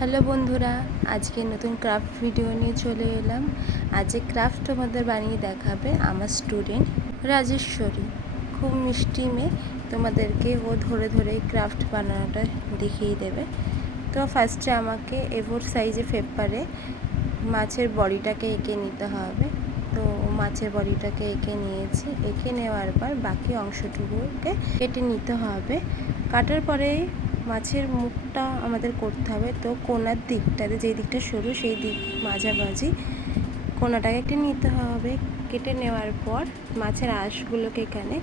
Hello বন্ধুরা, আজকে নতুন ক্রাফট ভিডিও নিয়ে চলে এলাম। আজকে ক্রাফট আমাদের বানিয়ে দেখাবে আমার স্টুডেন্ট রাজেশ্বরী। খুব মিষ্টি মেয়ে, তোমাদেরকে ও ধরে ধরে ক্রাফট বানানোটা দেখিয়ে দেবে। তো ফার্স্টে আমাকে A4 সাইজে পেপারে মাছের বডিটাকে এঁকে নিতে হবে। তো মাছের বডিটাকে এঁকে নিয়েছি। এঁকে নেওয়ার পর বাকি অংশটুকুকে কেটে নিতে হবে। কাটার পরে মাছের মুখটা আমাদের করতে হবে। তো কোনার দিকটাতে, যেই দিকটা সরু সেই দিক মাঝামাঝি কোনাটাকে একটু নিতে হবে। কেটে নেওয়ার পর মাছের আঁশগুলোকে এখানে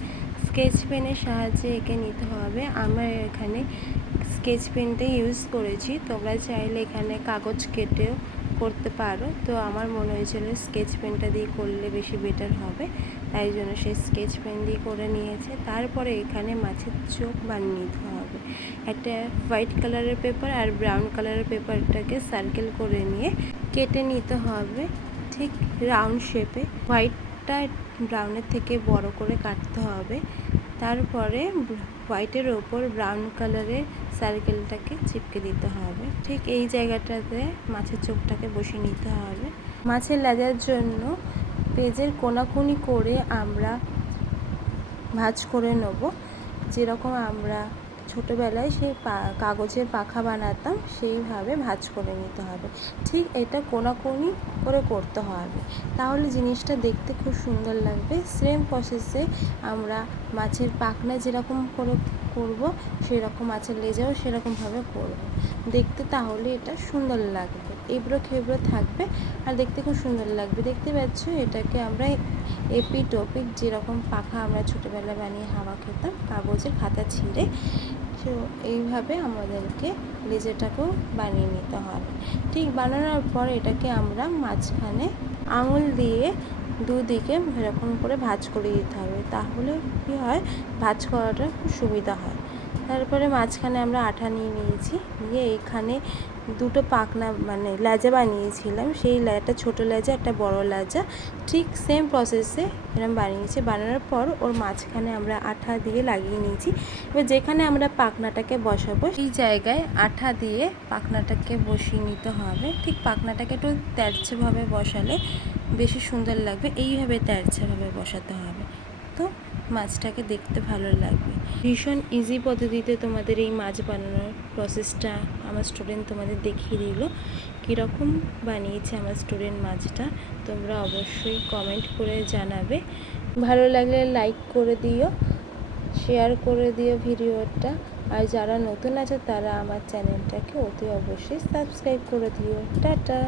স্কেচ পেনের সাহায্যে এঁকে নিতে হবে। আমরা এখানে স্কেচ পেনটা ইউজ করেছি, তোমরা চাইলে এখানে কাগজ কেটেও করতে পারো। তো আমার মনে হয়েছিল স্কেচ পেনটা দিয়ে করলে বেশি বেটার হবে, তাই জন্য সেই স্কেচ পেন দিয়ে করে নিয়েছে। তারপরে এখানে মাছের চোখ বানিয়ে নিতে হবে। একটা হোয়াইট কালারের পেপার আর ব্রাউন কালারের পেপারটাকে সার্কেল করে নিয়ে কেটে নিতে হবে ঠিক রাউন্ড শেপে। হোয়াইটটা ব্রাউনের থেকে বড় করে কাটতে হবে। তারপরে হোয়াইটের ওপর ব্রাউন কালারের সার্কেলটাকে চিপকে দিতে হবে। ঠিক এই জায়গাটাতে মাছের চোখটাকে বসিয়ে নিতে হবে। মাছের লেজার জন্য পেজের কোনাকুনি করে আমরা ভাঁজ করে নেব। যেরকম আমরা ছোটোবেলায় সেই কাগজের পাখা বানাতাম সেইভাবে ভাঁজ করে নিতে হবে। ঠিক এটা কোনাকুনি করে করতে হবে, তাহলে জিনিসটা দেখতে খুব সুন্দর লাগবে। সেম প্রসেসে আমরা মাছের পাখনা যেরকম করে করব, সেরকম মাছের লেজাও সেরকমভাবে করব দেখতে, তাহলে এটা সুন্দর লাগবে। এবড়ো খেবড়ো থাকবে আর দেখতে খুব সুন্দর লাগবে। দেখতে পাচ্ছ, এটাকে আমরা এপিট ওপিট যেরকম পাখা আমরা ছোটোবেলায় বানিয়ে হাওয়া খেতাম কাগজের খাতা ছিঁড়ে, তো এইভাবে আমাদেরকে লেজাটাকেও বানিয়ে নিতে হবে। ঠিক বানানোর পর এটাকে আমরা মাঝখানে আঙুল দিয়ে দুদিকে এরকম করে ভাঁজ করে দিতে হবে, তাহলে কী হয়, ভাঁজ করাটা খুব সুবিধা হয়। তারপরে মাঝখানে আমরা আঠা নিয়ে নিয়েছি, নিয়ে এইখানে দুটো পাখনা মানে লেজা বানিয়েছিলাম, সেই একটা ছোটো লেজা একটা বড় লেজা, ঠিক সেম প্রসেসে এরকম বানিয়েছি। বানানোর পর ওর মাঝখানে আমরা আঠা দিয়ে লাগিয়ে নিয়েছি। এবার যেখানে আমরা পাখনাটাকে বসাবো সেই জায়গায় আঠা দিয়ে পাখনাটাকে বসিয়ে নিতে হবে। ঠিক পাখনাটাকে একটু তেরছেভাবে বসালে বেশি সুন্দর লাগবে, এইভাবে তেরছেভাবে বসাতে হবে। তো মাছটাকে দেখতে ভালো লাগবে। ভীষণ ইজি পদ্ধতিতে তোমাদের এই মাছ বানানোর প্রসেসটা আমার স্টুডেন্ট তোমাদের দেখিয়ে দিল। কীরকম বানিয়েছে আমার স্টুডেন্ট মাছটা তোমরা অবশ্যই কমেন্ট করে জানাবে। ভালো লাগলে লাইক করে দিও, শেয়ার করে দিও ভিডিওটা। আর যারা নতুন আছে তারা আমার চ্যানেলটাকে অতি অবশ্যই সাবস্ক্রাইব করে দিও। টাটা।